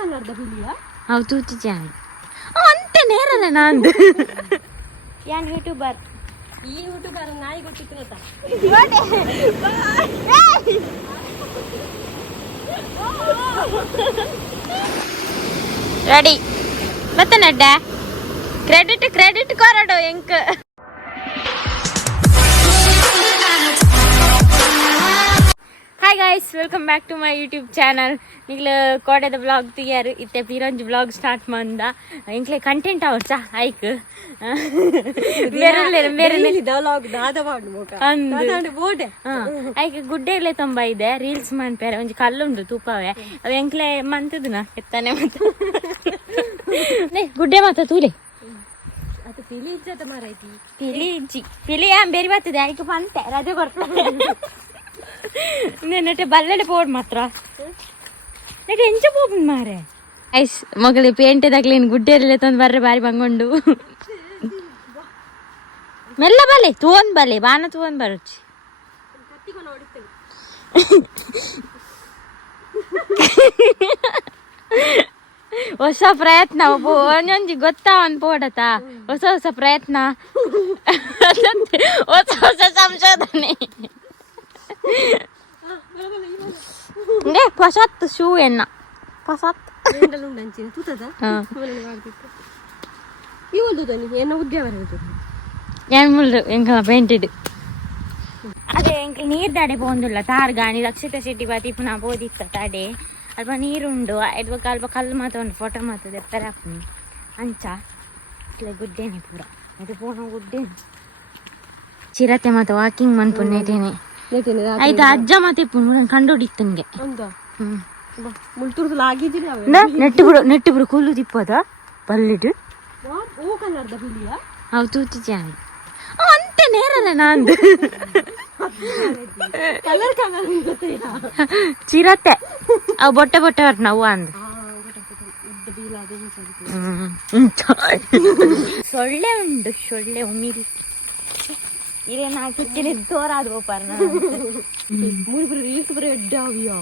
ಕಲರ್ದ ಬಿಳಿಯ ಅವು ತೂತಿ ಜಾನ್ ಅಂತ ನೇರಲ್ಲ ನಂದು ಯಾನ್ ಯೂಟ್ಯೂಬರ್ ಈ ಯೂಟ್ಯೂಬರ್ ನಾಯಿ ಗೊತ್ತಿತ್ತು ರೆಡಿ ಮತ್ತೆ ನಡ್ಡ ಕ್ರೆಡಿಟ್ ಕೊರಡು ಎಂಕ್ hi guys welcome back to my YouTube channel ಈಗಲೇ ಕೋಡೆದ ಬ್ಲಾಗ್ ತೆಗಿಯಾರು ಇತ್ತೆ ಪೀರಂಜ್ ಬ್ಲಾಗ್ ಸ್ಟಾರ್ಟ್ ಮಂದ ಇಂಕ್ಲೆ ಕಂಟೆಂಟ್ ಅವರ್ಸ ಐಕ್ ಐಕ್ ಗುಡ್ಡೆಗ್ಲೆ ತುಂಬ ಇದೆ ರೀಲ್ಸ್ ಮಾಡ್ಪೇರೆ ಒಂಜಿ ಕಲ್ಲುಂಡು ತೂಪವೇ ಅವು ಎಂಕ್ಲೆ ಮಂತದನ ಎತ್ತಾನೆ ಮತ್ತೆ ಗುಡ್ಡೆ ಮಾತ ತೂಲೆ ಪಿಲಿ ಇಜ್ಜಿ ಪಿಲಿ ಬೇರೆ ಬರ್ತದೆ ಐಕ್ ಬಂತೆ ರಜೆ ಕೊಡ್ತಾರೆ ನೆಟ್ಟೆ ಬಲ್ಲೆಡೆ ಪೋಡ್ ಮಾತ್ರ ನೆಟ್ಟೆ ಎಂಚ ಪೋಪುಂಡು ಮಾರೆ ಐಸ್ ಮಗಳಿ ಪೇಂಟೆ ತಗ್ಲೇನು ಗುಡ್ಡೆಲ್ಲ ತಂದು ಬರ್ರೆ ಬಾರಿ ಬಂಗೊಂಡು ಮೆಲ್ಲ ಬಲೆ ತೂವನ್ ಬಲೆ ಬಾನ ತೂವನ್ ಬರುಚಿ ಹೊಸ ಪ್ರಯತ್ನ ಒಂದೊಂಜಿ ಗೊತ್ತಾ ಒಂದು ಪೋಡತ ಹೊಸ ಪ್ರಯತ್ನ ಹೊಸ ಸಂಶೋಧನೆ ಪಸತ್ ಶೂ ಎನ್ನ ಪಸತ್ ಪೇಂಟೆಡ್ ಅದೇ ಎಂಕ್ ನೀರ್ ದಾಡೆ ಪೋಂದುಲ್ಲ ತಾರ್ ಗಾಣಿ ರಕ್ಷಿತ ಶೆಟ್ಟಿ ಬಾತಿ ಪುನಃ ಬೋದಿತ್ತ ತಾಡೆ ಅಲ್ಪ ನೀರುಂಡು ಅಲ್ಪ ಕಲ್ಲು ಮಾತ ಒಂದು ಫೋಟೋ ಮಾತದೆ ಎತ್ತರ ಅಂಚ ಇಟ್ಲೆ ಗುಡ್ಡೇನೆ ಪೂರ ಅದು ಪೋನ ಗುಡ್ಡೇನೆ ಚಿರತೆ ಮಾತ ವಾಕಿಂಗ್ ಮನ್ಪುಣ್ಣೇಟೇನೆ ಆಯ್ತು ಅಜ್ಜ ಮತ್ತೆ ಕಂಡುಹಿಡಿತ್ತು ನಿಂಗೆ ನೆಟ್ಟು ಬಿಡು ಕೂಲು ತಿಪ್ಪದ ಬಲ್ಲಿಡು ಅವು ತೂತಿ ಜಾನ್ ಅಂತ ನೇರಲ್ಲ ನಂದು ಚಿರತೆ ಅವು ಬೊಟ್ಟೆ ಹೊರಟು ನಾವು ಅಂದು ಸೊಳ್ಳೆ ಉಂಡು ಸೊಳ್ಳೆ ಉಮಿರಿ ಇರೇನ ಕಿಚ್ಚನೆ ತೋರಾದ ಗೋಪಾರ ರೀಲ್ಸ್ ಬರೀ ಎಡ್ಡಾವಿಯೋ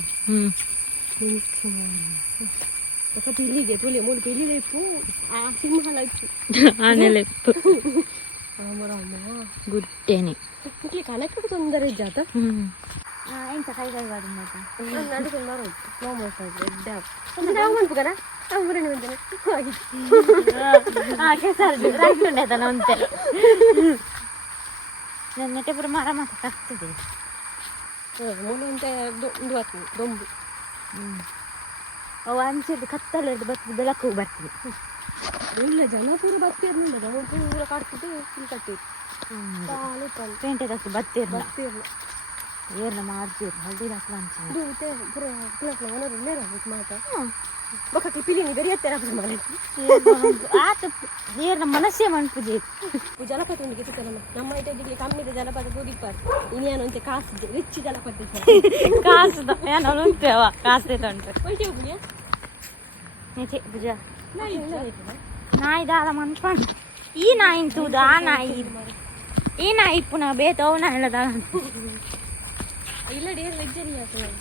ఒకటి ఇల్లిగే తోలే మూడు పెళ్ళిళ్ళు ఇప్పు ఆ సింహాలు ఇప్పు ఆనెలు ఇప్పు గుడ్డేని ఇట్లా కనెక్ట్ తొందర జాత ఎంత కై కై వాడు మాట నడుకున్నారు నోమోసారి ఎడ్డా ఇది మంపు కదా ಅವರನ್ನು ಬಂದನೆ ಹಾಗೆ ಸರ್ ರೈಟ್ ಉಂಡೆದಲ್ಲ ಅಂತೆ ನೆಟ್ಟೆ ಪುರ ಮರ ಮಾತಾಡ್ತದೆ ಮುಂದೆ ದೊಂಬು ಅವು ಅಂಚಿದ್ದು ಕತ್ತಲೆದ್ದು ಬರ್ತದೆ ಬೆಳಕು ಬರ್ತದೆ ಇಲ್ಲ ಜನ ಪೂರ ಬರ್ತಿರ್ಲಿಲ್ಲ ನಾವು ಪೂರ ಕಾಡ್ತಿದ್ದು ಫುಲ್ ಕಟ್ಟಿತ್ತು ಪೇಂಟೆ ತಕ್ಕ ಬರ್ತಿರ್ಲ ಏರ್ನ ಮಾಡ್ತೀರಿ ಹಳ್ಳಿ ಹಾಕಲ ಅಂಚ ಮಾತ ಬೊಕ್ಕ ಪಿಲಿನಿ ಬೇರೆ ಎತ್ತರ ಆತ ಏರ್ನ ಮನಸ್ಸೇ ಮನ್ಪುಜೆ ಜಲಪಾತ ಒಂದು ಗಿತ್ತು ನಮ್ಮ ಇಟ್ಟಿಗೆ ಕಮ್ಮಿದ ಜಲಪಾತ ಕೂದಿಪ್ಪಾರು ಇನ್ನೇನಂತೆ ಕಾಸು ರಿಚ್ ಜಲಪಾತ ಕಾಸುದ ಏನೋ ಉಂಟವ ಕಾಸು ಉಂಟು ಭುಜ ನಾಯಿ ದಾದ ಮನ್ಪಂಡು ಈ ನಾಯಿ ತೂದ ಆ ನಾಯಿ ಈ ನಾಯಿ ಪುನಃ ಬೇತವ ನಾ ಹೇಳದ ಇಲ್ಲ ಡೇರ್ ವೆಜ್ಜರಿ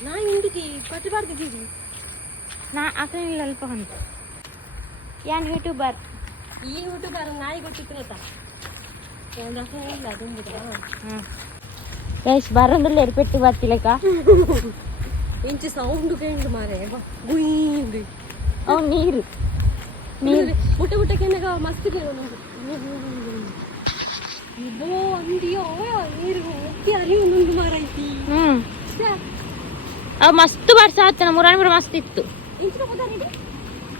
ನಾಯಿ ಹಿಂದಿಗೆ ಕಟ್ಟಬಾರ್ದಿದ್ದೀವಿ ನಾ ಅಕಲಿಲ್ಲ ಅಲ್ಪ ಅಂತ ಯಾನ್ ಯೂಟ್ಯೂಬರ್ ಈ ಯೂಟ್ಯೂಬರ್ ನಾಯಿ ಗೊತ್ತಿತ್ತು ಇಲ್ಲ ತುಂಬುದ ಗೈಸ್ ಬರಂದ್ರಲ್ಲಿ ಎರ್ಪೆಟ್ಟು ಬರ್ತಿಲ್ಲಕ್ಕ ಇಂಚು ಸೌಂಡ್ ಕೇಂದ್ರ ಮಾರೆ ಗುಯ್ ಅವ್ ನೀರು ಬುಟ್ಟ ಕೆನಗ ಮಸ್ತ್ ಇಬೋ ಅಂದಿಯೋ ನೀರು ಒತ್ತಿ ಅರಿವು ಮಾರೈತಿ ಅವ್ ಮಸ್ತ್ ಬರ್ಸ ಆತನ ಮುರಾಣಿಪುರ ಮಸ್ತ್ ಇತ್ತು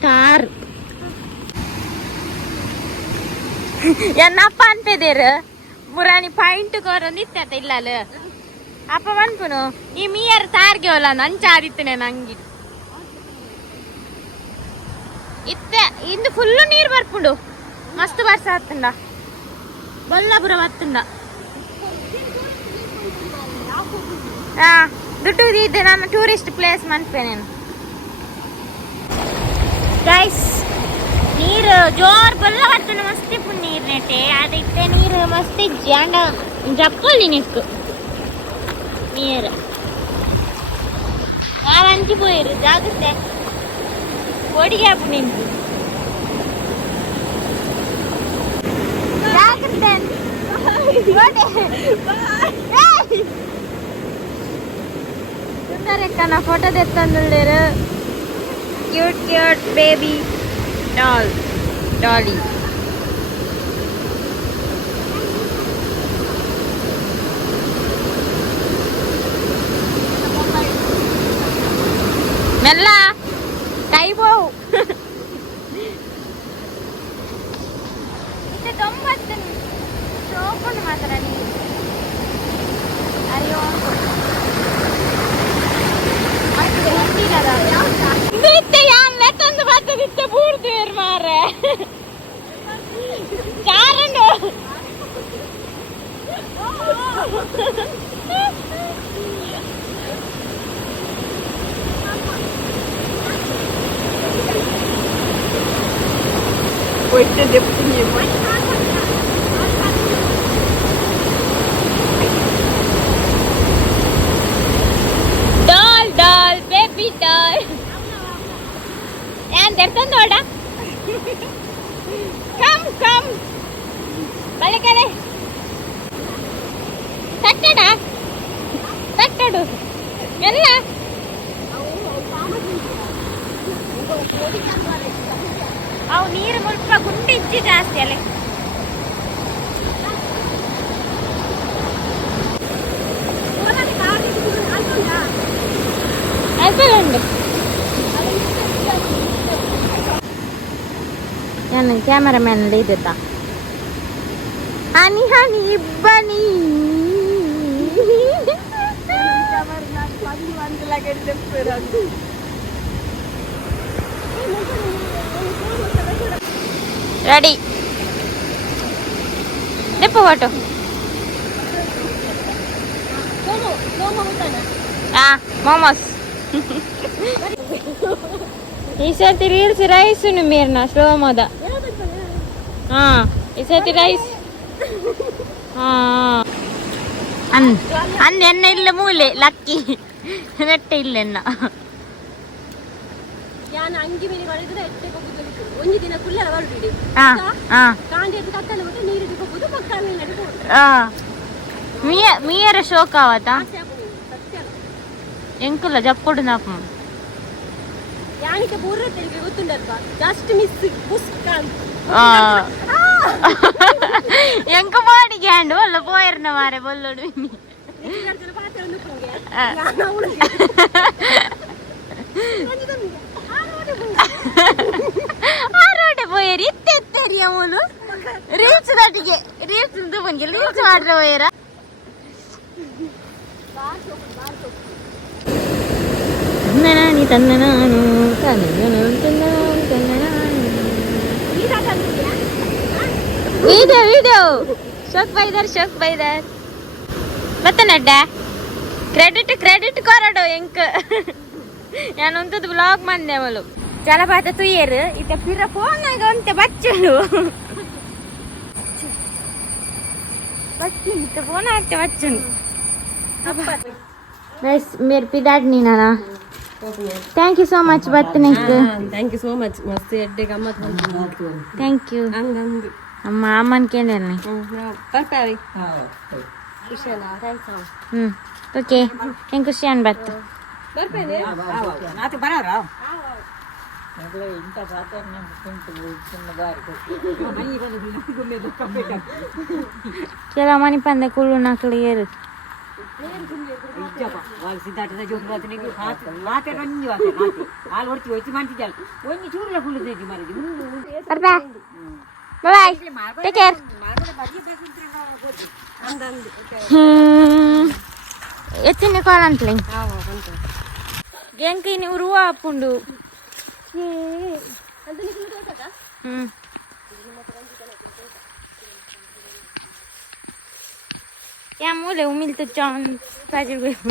ತಾರ್ ಎನ್ನಪ್ಪ ಅಂತಿದ್ದೀರ ಮುರಾಣಿ ಪಾಯಿಂಟ್ ಕೋರೊಂದಿತ್ತ ಇಲ್ಲಲ್ಲ ಅಪ್ಪ ಬಂದ್ಪುನು ಈ ಮೀಯರ್ ತಾರ್ಗೆ ಹೊಲ ನಂಚ ಆದಿತ್ತನೆ ನಂಗೆ ಇತ್ತೆ ಇಂದು ಫುಲ್ಲು ನೀರು ಬರ್ಪುಂಡು ಮಸ್ತ್ ಬರ್ಸ ಆತಂಡ ಬೊಲ್ಲಾಪುರ ಬತ್ತಂಡ ಹಾ ದುಡ್ಡು ಇದು ನಾನು ಟೂರಿಸ್ಟ್ ಪ್ಲೇಸ್ ಮನ್ಪೆ నేను ಗೈಸ್ ನೀರು ಜೋರ್ ಬಲ್ಲ ಬರ್ತದೆ ಮಸ್ತಿ ಪುಣ್ಯ ನೀರು ನೆಟ್ಟೆ ಅದೈತೆ ನೀರು ಮಸ್ತಿ ಜಾಂಡ ಜಪ್ಪಲ್ಲಿ ನಿಕ್ಕು ನೀರು ಆ ಅಂಚಿ ಪೋಯಿರು ಜಾಗ್ರತೆ ಓಡಿಗ್ಯಾಪು ನಿಂತು ಜಾಗ್ರತೆ ಸುಂದರಕ್ಕನ ಫೋಟೋ ತೆತ್ತಂದುಳ್ಳೇರು ಕ್ಯೂಟ್ ಕ್ಯೂಟ್ ಬೇಬಿ ಡಾಲಿ ಮೆಲ್ಲ ಕೈಬೋ ಇದು 90 ಶೋಕೊಂಡು ಮಾತ್ರ ನೀವು ಅರಿಯೋ ನಿತ್ಯ ಯಾನ್ ಲೆತ್ತಂದು ಬರ್ತದೆ ನಿತ್ಯ ಬೂರ್ದೇರ್ ಮಾರೆ ಚಾರಂಡು Pojďte děpně. Doll, baby doll. And there's another. Come. Bale kare. Tattadu. Mella. ಅವು ನೀರು ಮುಲ್ಪ ಗುಂಡಿ ಇಚ್ಚಿ ಜಾಸ್ತಿ ಅಲ್ಲ ಉಂಟು ನಾನು ಕ್ಯಾಮರಾಮ್ಯಾನ್ ಇದ್ದ ಹನಿ ಇಬ್ಬನಿ ರೆಡಿ ದೆಪ್ಪ ಫೋಟೋ ಮೋಮೋಸ್ ಈ ಸರ್ತಿ ರೀಲ್ಸ್ ರೈಸ್ ಮೇರ್ನ ಸ್ಲೋ ಮೋದ ಈ ಸರ್ತಿ ರೈಸ್ ಅಂದ ಎನ್ನ ಇಲ್ಲ ಮೂಲೆ ಲಕ್ಕಿ ನೆಟ್ಟ ಇಲ್ಲೆನ್ನ ನಾನು ಅಂಗಿ ಮೇಲೆ ಮಾಡಿದ್ರೆ ಎಟ್ಟೆ ಹೋಗುದು ಒಂದು ದಿನ ಕುಲ್ಲೆಲ್ಲ ಹೊರಟಿಡಿ ಕಾಂಡಿ ಕತ್ತಲು ಬಿಟ್ಟು ನೀರಿಗೆ ಹೋಗುದು ಮಕ್ಕಳ ಮೇಲೆ ನಡಿಬೋದು ಮೀಯರ ಶೋಕ ಅವತ್ತ ಎಂಕುಲ್ಲ ಜಪ್ಪೊಡು ನಾಪ ಯಾನಿಗೆ ಬೂರ್ರೆ ತೆರಿಗೆ ಗೊತ್ತುಂಡಲ್ಪ ಜಸ್ಟ್ ಮಿಸ್ ಬುಸ್ಕಾನ್ ಎಂಕ ಬಾಡಿ ಗ್ಯಾಂಡು ಅಲ್ಲ ಪೋಯರ್ನ ಮಾರೆ ಬಲ್ಲೋಡು ಆರೋಡೆ ಪೋಯರ್ ಇತ್ತೆತ್ತರಿ ಅವನು ರೀಲ್ಸ್ ದಟಿಗೆ ರೀಲ್ಸ್ ಬಂದಿಲ್ಲ ರೀಲ್ಸ್ ಮಾಡ್ರೆ ಪೋಯರ ತಂದನಾನಿ ತಂದನಾನು ವಿಡಿಯೋ ಶೋಕ್ ಬೈದರ್ ಮತ್ತೆ ನಡ್ಡ ಕ್ರೆಡಿಟ್ ಕೊರಡು ಎಂಕ್ ನಾನೊಂದು ಬ್ಲಾಗ್ ಮಂದೆ ಅವಳು ಜಲಪಾತ ತುಯ್ಯರು ಇತ್ತ ಪಿರ ಫೋನ್ನಾಗ ಒಂತೆ ಬಚ್ಚಲು ಇತ್ತ ಫೋನ್ ಆಗ್ತೆ ಬಚ್ಚನು ಗೈಸ್ ಮೇರೆ ಪಿದಾಡ್ನಿ ನಾನಾ ಥ್ಯಾಂಕ್ ಯು ಸೋ ಮಚ್ ಬರ್ತನೆಕ್ ಥ್ಯಾಂಕ್ ಯು ಸೋ ಮಚ್ ಮಸ್ತ್ ಎಡ್ಡೆ ಗಮ್ಮತ್ ಥ್ಯಾಂಕ್ ಯು ಹಂಗಂದು ಅಮ್ಮನ್ ಕೇಂದ್ರನಿ ಬರ್ತಾವೆ ಓಕೆ ಹೆಂಗೆ ಖುಷಿ ಅನ್ಬತ್ತು ಬರ್ಪೇನೆ ಕೆಲ ಮನಿ ಪಂದ ಕುಳ್ಳು ನಾಲ್ಕು ಏರು ಬಾಯ್ ಟೇಕ್ ಕೇರ್ ಎತ್ತಿನ ಕಾಲ್ ಅಂತಲೇ ಎಂಕ ನೀವು ರುವ ಹಾಪುಂಡು या मुले उमिल तो चान पाहिजे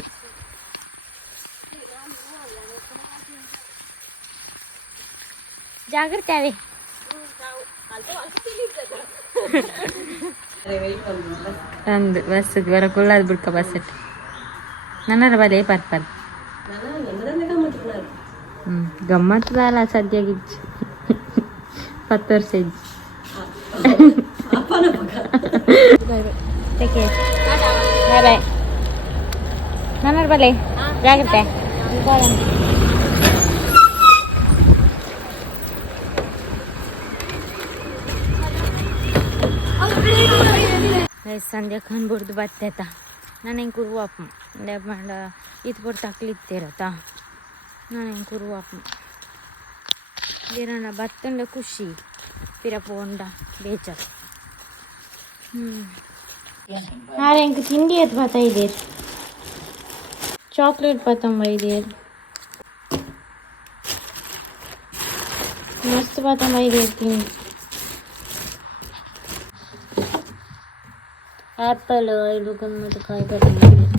ಜಾಗ್ರತೆ ಅವೆ ಅಂದು ಬಸ್ಸಿಗೆ ಬರಕೊಳ್ಳ ಬಿಡ್ಕ ಬಸ್ ಇಟ್ಟು ನನ್ನರ ಬಲೆ ಪರ್ಪಲ್ गम्मत झाला सध्याची 10 वर्षाची बाय बाय नमर बले जाग्रते ಸಂಧ್ಯಾ ಕಂಡ್ಬಿಡ್ದು ಬತ್ತೈತ ನಾನು ಹೆಂಗೆ ಕುರುವಾಪ ಮಾಡ ಇದು ಬರ್ ತಕ್ಲಿತ್ತೇರತ್ತ ನಾನು ಹೆಂಗೆ ಕುರುವಾಪ ಬೇರೆ ಬತ್ತಂಡ ಖುಷಿ ಪಿರ ಪೋಂಡ ಬೇಜಾರು ಹಾರೆ ಹೆಂಗೆ ತಿಂಡಿ ಅದು ಬತ್ತೈದೇರು ಚಾಕ್ಲೇಟ್ ಬತ್ತಂಬೈದೇರು ಮಸ್ತ್ ಬತ್ತಂಬೈದೇರು ತಿಂಡಿ ಆ್ಯಪಲ್ ಇದು ಗಮ್ಮತ್ತು ಕಾಯಿ ಬರ್ತದೆ